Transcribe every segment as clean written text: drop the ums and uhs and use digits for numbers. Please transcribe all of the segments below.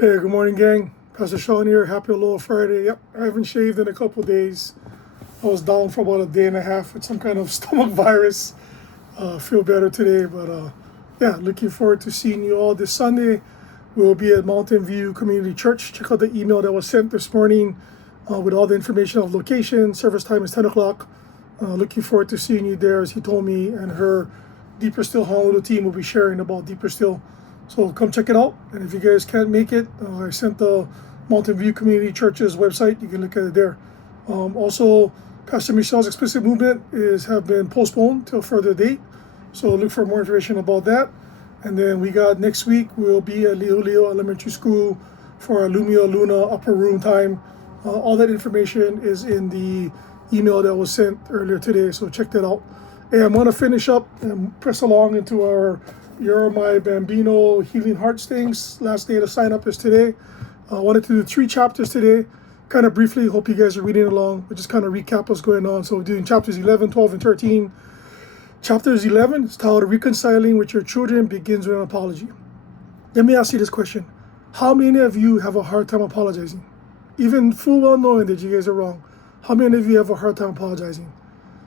Hey, good morning, gang. Pastor Sean here. Happy Aloha Friday. Yep, I haven't shaved in a couple of days. I was down for about a day and a half with some kind of stomach virus. Feel better today, but yeah, looking forward to seeing you all this Sunday. We'll be at Mountain View Community Church. Check out the email that was sent this morning with all the information of location. Service time is 10 o'clock. Looking forward to seeing you there, as he told me, and her Deeper Still Honolulu team will be sharing about Deeper Still. So come check it out. And if you guys can't make it, I sent the Mountain View Community Church's website. You can look at it there. Also, Pastor Michelle's Explicit Movement have been postponed till further date. So look for more information about that. And then we got next week, we'll be at Leo Elementary School for our Lumia Luna upper room time. All that information is in the email that was sent earlier today. So check that out. And I'm going to finish up and press along into our You're My Bambino Healing Hearts things. Last day to sign up is today. I wanted to do 3 chapters today. Kind of briefly, hope you guys are reading along. We'll just kind of recap what's going on. So we're doing chapters 11, 12, and 13. Chapters 11 is titled Reconciling with Your Children Begins with an Apology. Let me ask you this question. How many of you have a hard time apologizing? Even full well knowing that you guys are wrong. How many of you have a hard time apologizing?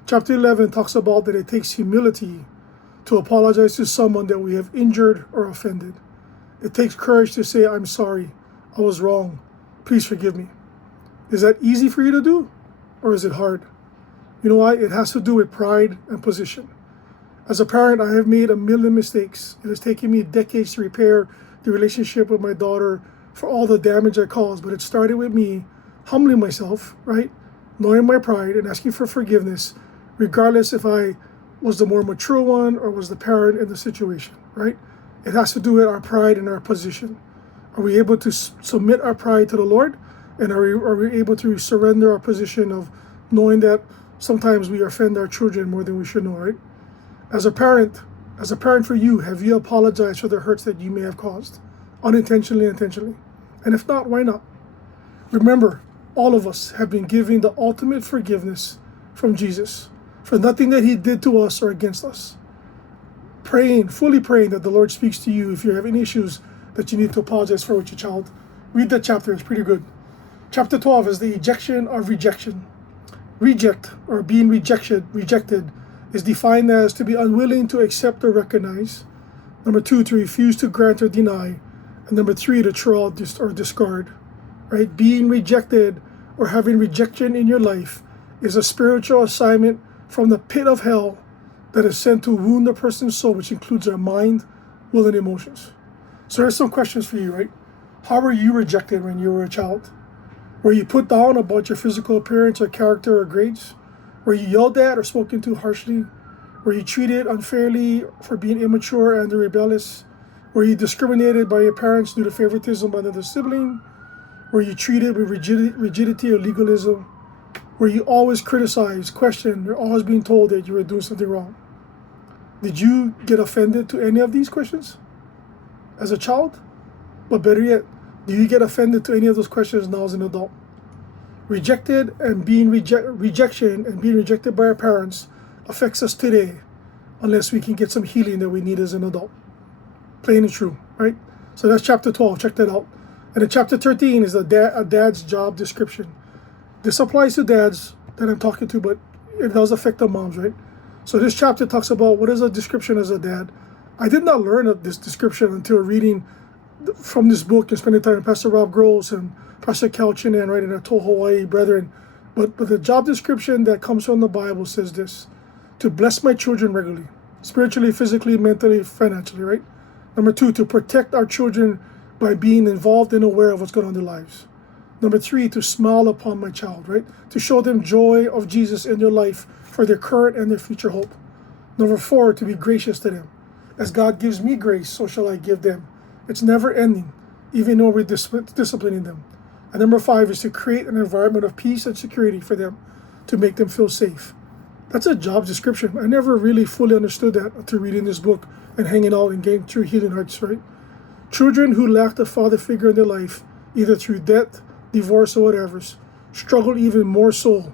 Chapter 11 talks about that it takes humility to apologize to someone that we have injured or offended. It takes courage to say, I'm sorry, I was wrong, please forgive me. Is that easy for you to do, or is it hard? You know why? It has to do with pride and position. As a parent, I have made a million mistakes. It has taken me decades to repair the relationship with my daughter for all the damage I caused, but it started with me humbling myself, right? Knowing my pride and asking for forgiveness, regardless if I was the more mature one or was the parent in the situation, right? It has to do with our pride and our position. Are we able to submit our pride to the Lord? And are we able to surrender our position of knowing that sometimes we offend our children more than we should know, right? As a parent for you, have you apologized for the hurts that you may have caused? Unintentionally, intentionally? And if not, why not? Remember, all of us have been given the ultimate forgiveness from Jesus for nothing that he did to us or against us. Fully praying that the Lord speaks to you if you're having issues that you need to apologize for with your child. Read that chapter, it's pretty good. Chapter 12 is the ejection of rejection. Reject, or being rejected, is defined as to be unwilling to accept or recognize. Number 2, to refuse to grant or deny. And number 3, to throw out or discard. Right? Being rejected or having rejection in your life is a spiritual assignment from the pit of hell that is sent to wound a person's soul, which includes their mind, will, and emotions. So there's some questions for you, right? How were you rejected when you were a child? Were you put down about your physical appearance or character or grades? Were you yelled at or spoken to harshly? Were you treated unfairly for being immature and rebellious? Were you discriminated by your parents due to favoritism by another sibling? Were you treated with rigidity or legalism? Were you always criticized, questioned, or always being told that you were doing something wrong? Did you get offended to any of these questions as a child? But better yet, do you get offended to any of those questions now as an adult? Rejection and being rejected by our parents affects us today unless we can get some healing that we need as an adult. Plain and true, right? So that's chapter 12. Check that out. And then chapter 13 is a dad's job description. This applies to dads that I'm talking to, but it does affect the moms, right? So this chapter talks about what is a description as a dad. I did not learn of this description until reading from this book and spending time with Pastor Rob Gross and Pastor Calchin and writing our To Hawaii brethren. But the job description that comes from the Bible says this: to bless my children regularly, spiritually, physically, mentally, financially, right? Number 2, to protect our children by being involved and aware of what's going on in their lives. Number 3, to smile upon my child, right? To show them joy of Jesus in their life for their current and their future hope. Number 4, to be gracious to them. As God gives me grace, so shall I give them. It's never ending, even though we're disciplining them. And number 5 is to create an environment of peace and security for them, to make them feel safe. That's a job description. I never really fully understood that until reading this book and hanging out and getting through Healing Hearts, right? Children who lack a father figure in their life, either through death, divorce, or whatever, struggle even more so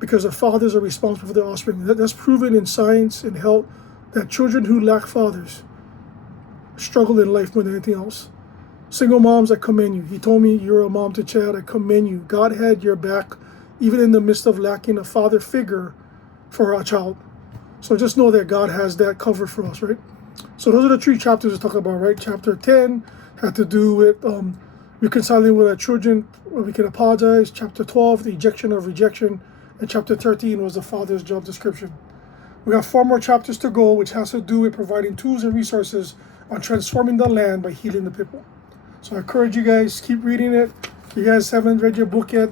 because their fathers are responsible for their offspring. That's proven in science and health, that children who lack fathers struggle in life more than anything else. Single moms, I commend you. He told me you're a mom to Chad. I commend you. God had your back even in the midst of lacking a father figure for our child. So just know that God has that covered for us, right? So those are the 3 chapters we talk about, right? Chapter 10 had to do with reconciling with our children, where we can apologize. Chapter 12, the ejection of rejection. And chapter 13 was the father's job description. We got 4 more chapters to go, which has to do with providing tools and resources on transforming the land by healing the people. So I encourage you guys, keep reading it. If you guys haven't read your book yet,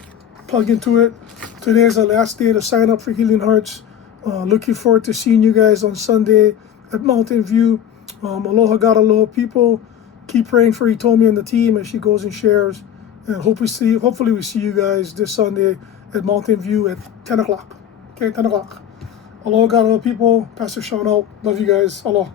plug into it. Today is the last day to sign up for Healing Hearts. Looking forward to seeing you guys on Sunday at Mountain View. Aloha God, aloha people. Keep praying for Hitomi and the team as she goes and shares. And hopefully we see you guys this Sunday at Mountain View at 10 o'clock. Okay, 10 o'clock. Aloha God, aloha people. Pastor Sean out. Love you guys. Aloha.